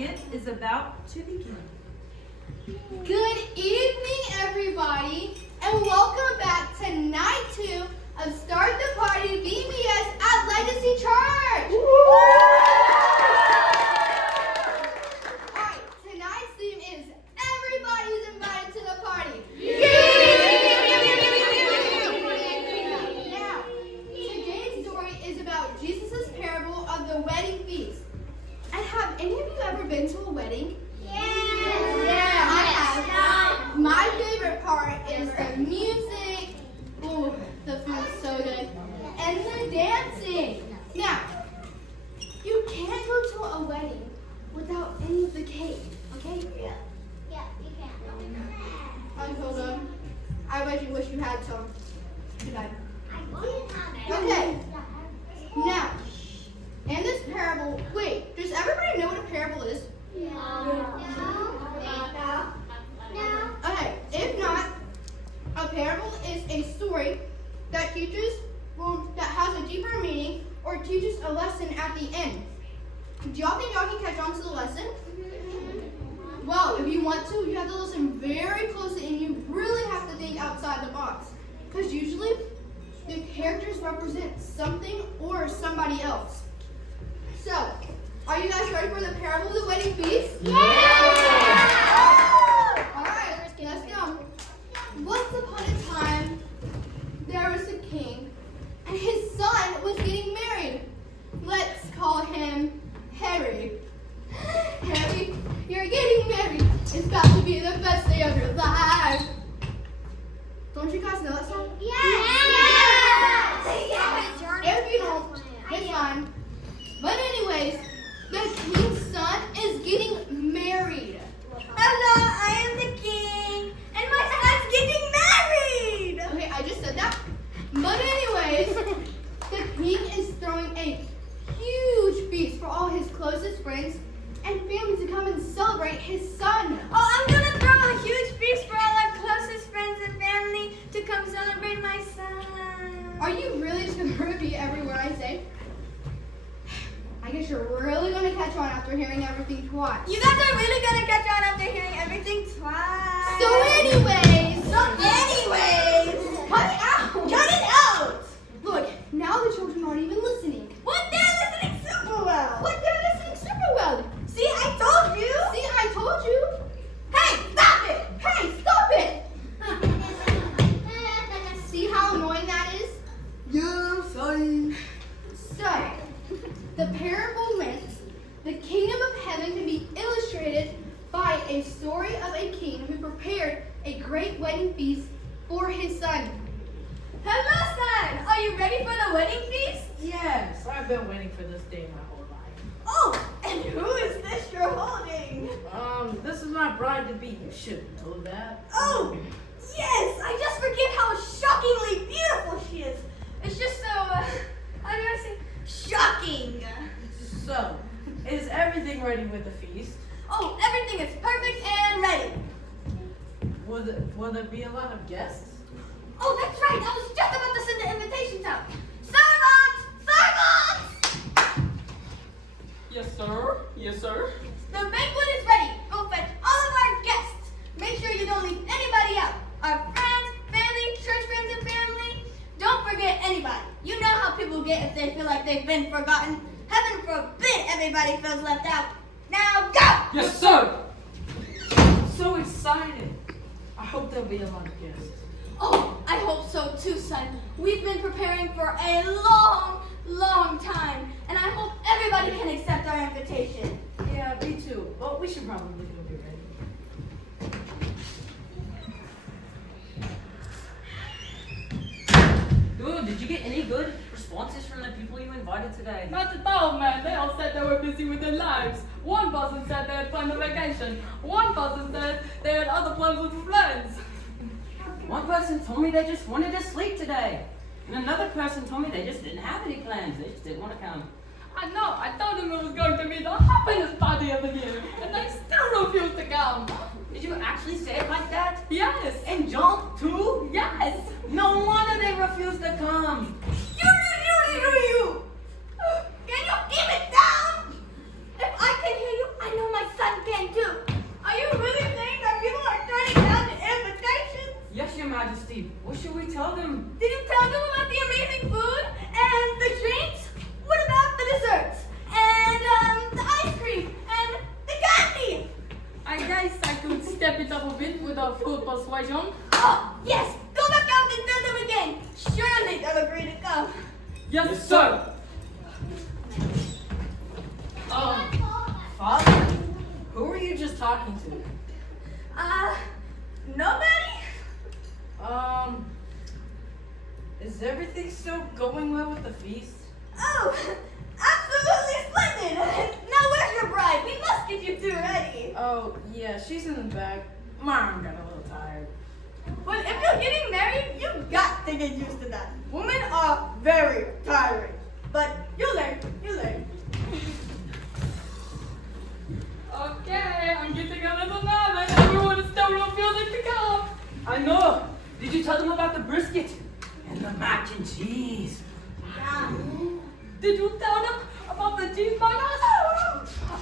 skit is about to begin. Good evening, everybody, and welcome back to night 2 of Start the Party VBS at Legacy Church. Alright, tonight's theme is everybody's invited to the party. Now, today's story is about Jesus' parable of the wedding feast. And have any of you ever been to a wedding? Yeah, I have. My favorite part is the music. Ooh, the food's so good. And the dancing. Now, you can't go to a wedding without any of the cake, okay? Yeah, you can. Hold on. I bet you wish you had some. Too bad. Okay. Okay. Now, in this parable, wait, does everybody know what a parable is? No. Okay, if not, a parable is a story that teaches, that has a deeper meaning or teaches a lesson at the end. Do y'all think y'all can catch on to the lesson? Well, if you want to, you have to listen very closely and you really have to think outside the box. Because usually, the characters represent something or somebody else. So, are you guys ready for the parable of the wedding feast? Alright, let's go. Once upon a time, there was a king, and his son was getting married. Let's call him Harry. Harry, you're getting married. It's about to be the best day of your life. Don't you guys know that song? If you don't, it's fine. But anyways, the king's son is getting married. Hello, I am the king, and my son's getting married! Okay, I just said that. But anyways, the king is throwing a huge feast for all his closest friends and family to come and celebrate his son. Oh, I'm gonna throw a huge feast for all our closest friends and family to come celebrate my son. Are you really just going to repeat every word I say? I guess you're really going to catch on after hearing everything twice. You guys are really gonna catch on after hearing everything twice. So anyways, cut it out! Cut it out! Look, now the children aren't even listening. What? They're listening super well. What? They're listening super well. See, I told you. See, I told you. Hey, stop it! Hey, stop it! See how annoying that is? Yeah, sorry. So, the parable meant the kingdom of heaven can be illustrated by a story of a king who prepared a great wedding feast for his son. Hello, son. Are you ready for the wedding feast? Yes, I've been waiting for this day my whole life. Oh, and who is this you're holding? This is my bride to be. You should have told that. Oh, yes. I just forget how shockingly beautiful she is. It's just so, how do I say, shocking. So, is everything ready with the feast? Oh, everything is perfect and ready. Will there be a lot of guests? Oh, that's right. I was just about to send the invitations out. Servants! Yes, sir. Yes, sir. The banquet is ready. Go fetch all of our guests. Make sure you don't leave anybody out. Our friends, family, church friends and family. Don't forget anybody. You know how people get if they feel like they've been forgotten. Heaven forbid everybody feels left out. Now go! Yes, sir. So excited. I hope there'll be a lot of guests. Oh, I hope so too, son. We've been preparing for a long, long time, and I hope everybody can accept our invitation. Yeah, me too. But we should probably go get ready. Dude, did you get any good responses from the people you invited today? Not at all, man. They all said they were busy with their lives. One person said they had planned a vacation. One person said they had other plans with friends. One person told me they just wanted to sleep today. And another person told me they just didn't have any plans. They just didn't want to come. I know. I told them it was going to be the happiness party of the year. And they still refused to come. Did you actually say it like that? Yes. And John too? Yes. No wonder they refused to come. You! Can you keep it down? If I can hear you, I know my Majesty, what should we tell them? Did you tell them about the amazing food and the drinks? What about the desserts? And the ice cream and the candy? I guess I could step it up a bit with a food persuasion. Oh, yes! Go back out and tell them again. Surely they'll agree to come. Yes, sir. Father, who were you just talking to? Nobody? Is everything still going well with the feast? Oh, absolutely splendid! Now where's your bride? We must get you two ready. Oh, yeah, she's in the back. Mom got a little tired. Well, if you're getting married, you got to get used to that. Women are very tiring. But you'll learn. You'll learn. Okay, I'm getting a little nervous. Everyone is still refusing to come. I know. Did you tell them about the brisket? And the mac and cheese? Did you tell them about the cheeseburgers?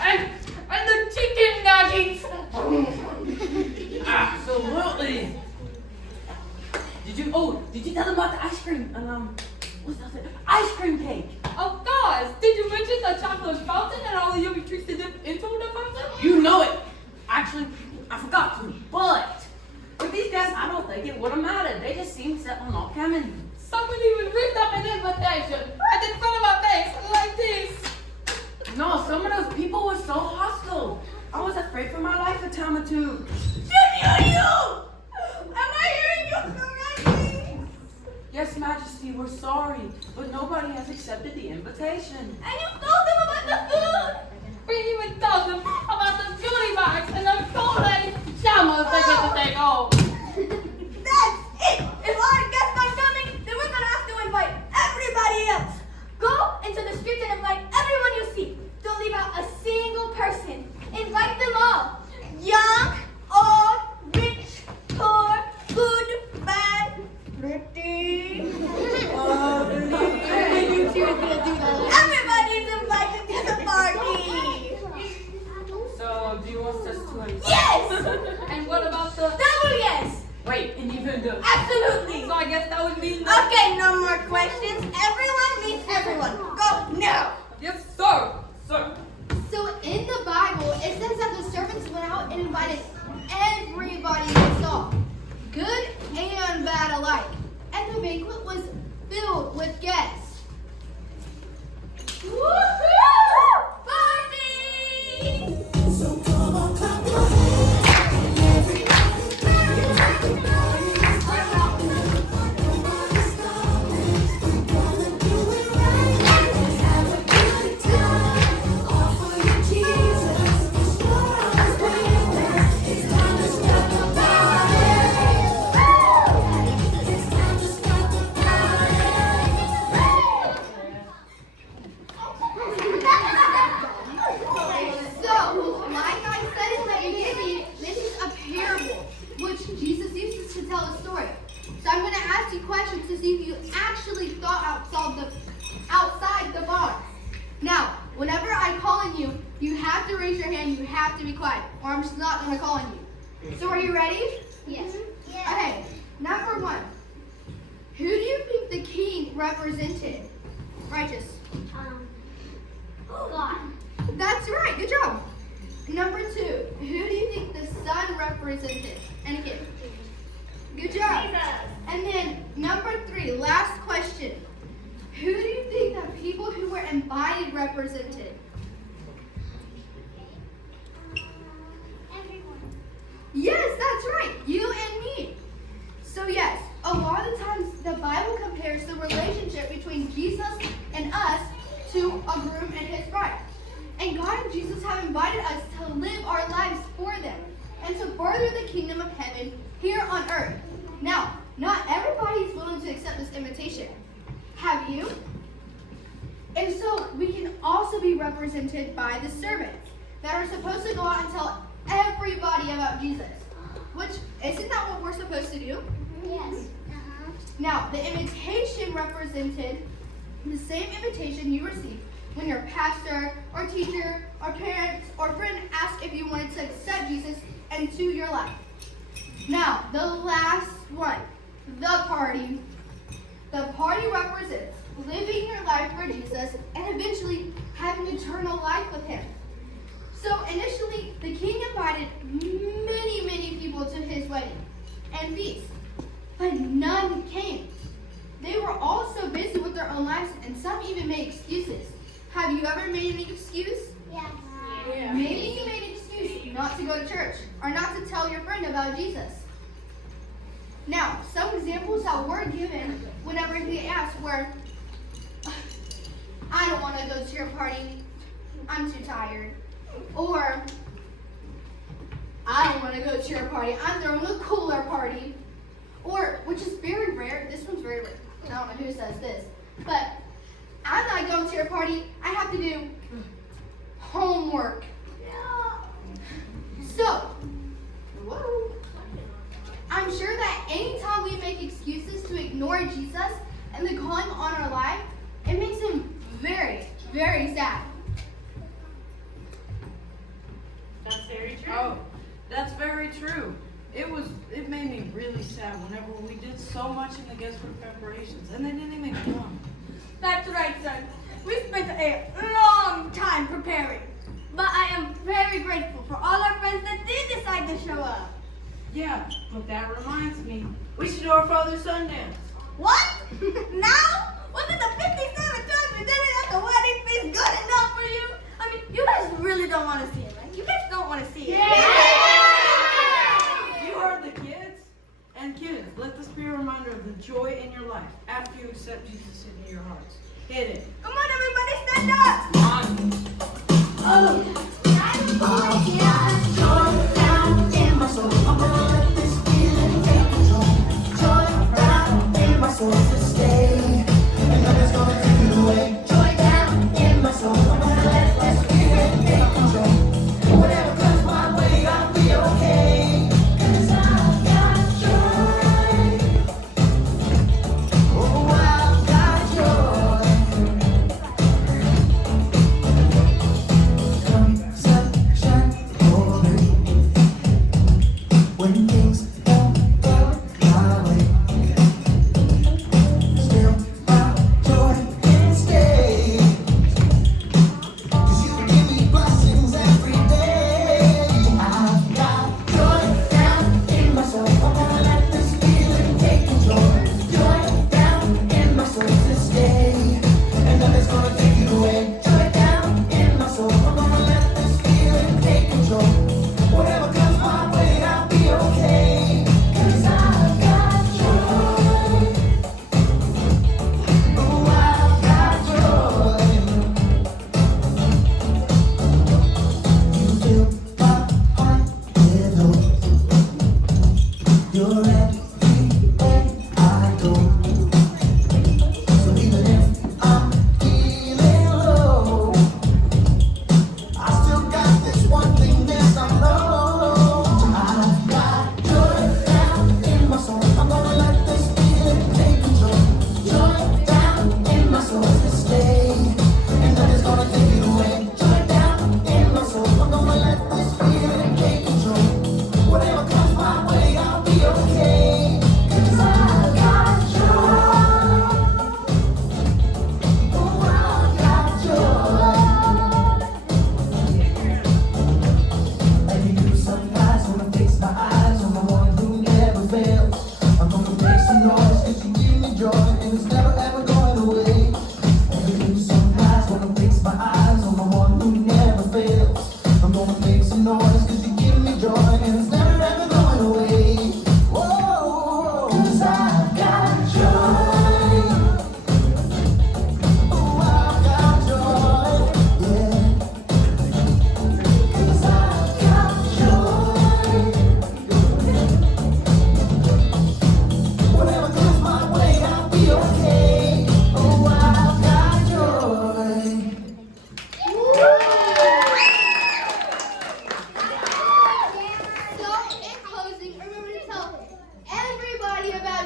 And the chicken nuggets? Absolutely. Did you tell them about the ice cream? And what's that? Ice cream cake. Of course. Did you mention the chocolate fountain and all the yummy treats to dip into the fountain? You know it. Actually, I forgot to, but with these guys, I don't think it would have mattered. They just seemed set on not coming. Somebody even ripped up an invitation right in front of my face, like this. No, some of those people were so hostile. I was afraid for my life a time or two. Jimmy, you! Am I hearing you correctly? Yes, Majesty, we're sorry, but nobody has accepted the invitation. And you told them about the food? We even told them about the beauty bags and the golden pajamas they get to take home. That's it! If our guests aren't coming, then we're gonna have to invite everybody else. Go into the streets and invite everyone you see. Don't leave out a single person. Invite them all. Young, old, rich, poor, good, bad, pretty, ugly. Everybody's invited to the party. So, do you want us to invite? Yes! And what about the... Double yes! Wait, and even the... Absolutely! So I guess that would mean... Okay, no more questions. Everyone meets everyone. Go now! Yes, sir. Sir. So in the Bible, it says that the servants went out and invited everybody they saw, good and bad alike. And the banquet was filled with guests. Woohoo! Party! So come on, clap your hands. Everybody party. Nobody's stopping. We're gonna do it right. Have a good time. Offer you Jesus. The store's waiting. It's time to start the party. It's time to start the So, like I said in the beginning, this is a parable, which Jesus uses to tell a story. So I'm going to ask you questions to see if you actually thought outside the box. Now, whenever I call on you, you have to raise your hand, you have to be quiet, or I'm just not going to call on you. So are you ready? Yes. Okay, number one. Who do you think the king represented? Righteous. God. That's right, good job. Number two, who do you think the sun represented? Anakin. Good job. And then number three, last question. Who do you think the people who were invited represented? Everyone. Yes, that's right, you and me. So yes, a lot of the times the Bible compares the relationship between Jesus and us to a groom and his bride. And God and Jesus have invited us to live our lives for them and to further the kingdom of heaven here on earth. Now, not everybody is willing to accept this invitation. Have you? And so we can also be represented by the servants that are supposed to go out and tell everybody about Jesus. Which, isn't that what we're supposed to do? Yes. Now, the invitation represented the same invitation you received when your pastor or teacher or parents or friend asked if you wanted to accept Jesus into your life. Now, the last one. The party. The party represents living your life for Jesus and eventually having eternal life with him. So initially, the king invited many people to his wedding and feast, but none came. They were all so busy with their own lives, and some even made excuses. Have you ever made an excuse? Yeah. Maybe you made an excuse not to go to church or not to tell your friend about Jesus. Now, some examples that were given whenever he asked were, I don't want to go to your party, I'm too tired. Or, I don't want to go to your party, I'm throwing a cooler party. Or, which is very rare, this one's very rare, I don't know who says this, but I'm not going to your party, I have to do homework. So, whoa. I'm sure that anytime we make excuses to ignore Jesus and the calling on our life, it makes him very, very sad. That's very true. Oh, that's very true. It made me really sad whenever we did so much in the guest book preparations and they didn't even come. That's right, son. We spent a long time preparing. But I am very grateful for all our friends that did decide to show up. Yeah, but that reminds me, we should do our father-son dance. What? Now? Wasn't the 57 times we did it at the wedding feast good enough for you? I mean, you guys really don't want to see it, right? You guys don't want to see it. You heard the kids? And kids, let this be a reminder of the joy in your life after you accept Jesus into your hearts. Hit it. Come on, everybody, stand up. Come on.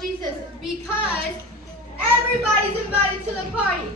Jesus because everybody's invited to the party.